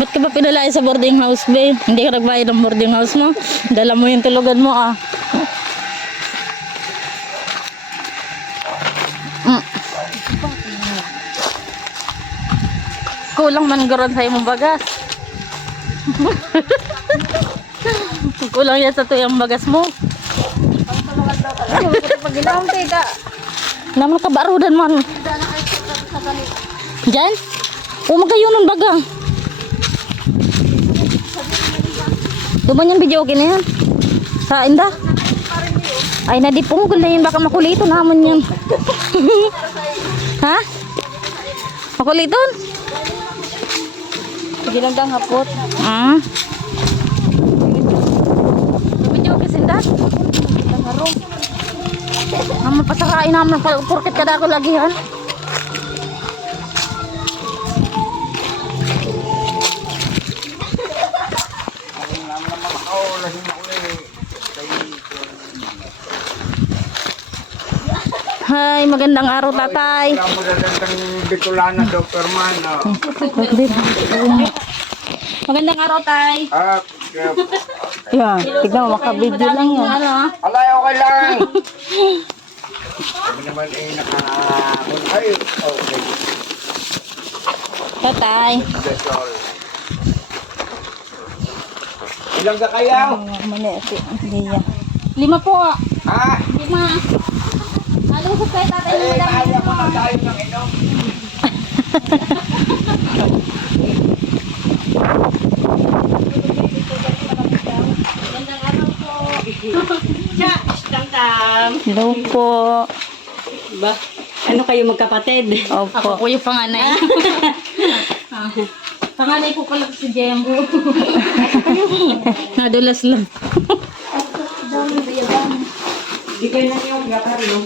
Ba't ka ba pinalaya sa boarding house, be? Hindi ka nagbayad ng boarding house mo? Dala mo yung tulugan mo, ah. Kulang man garon sa imong bagas. Kulang yan sa tuyang bagas mo. Pagilawang tega. Naman ka barudan man. Diyan? O magkayunon baga. Duman yung video okay na yan. Sa inda. Ay nadipong na yun. Baka makulito naman yan. Ha? Makuliton? Sige lang dang hapot. Ah. Video okay sinda? Nangarong. Naman pasakain naman porket kada ako lagi han. Hi, magandang araw tatay. Wala mo dadantang Bicolana, Dr. Man. Magandang araw tay. Yan, tignan mo, makabidyo lang yan. Ano? Alay, okay lang. Kami naman ay Ay, okay. Tatay. That's all. Ilang ka kayo? Mani, Leia. 5 po. Ha? 5. Ano sa kay tatay Ay, kaya mo na tayo ng inom. Hello po. Ba? Ano kayo magkapatid? Ako Opo. po yung panganay. Panganay po pala si Jembo. Nadulas lang. Di kayo na yung gata rin.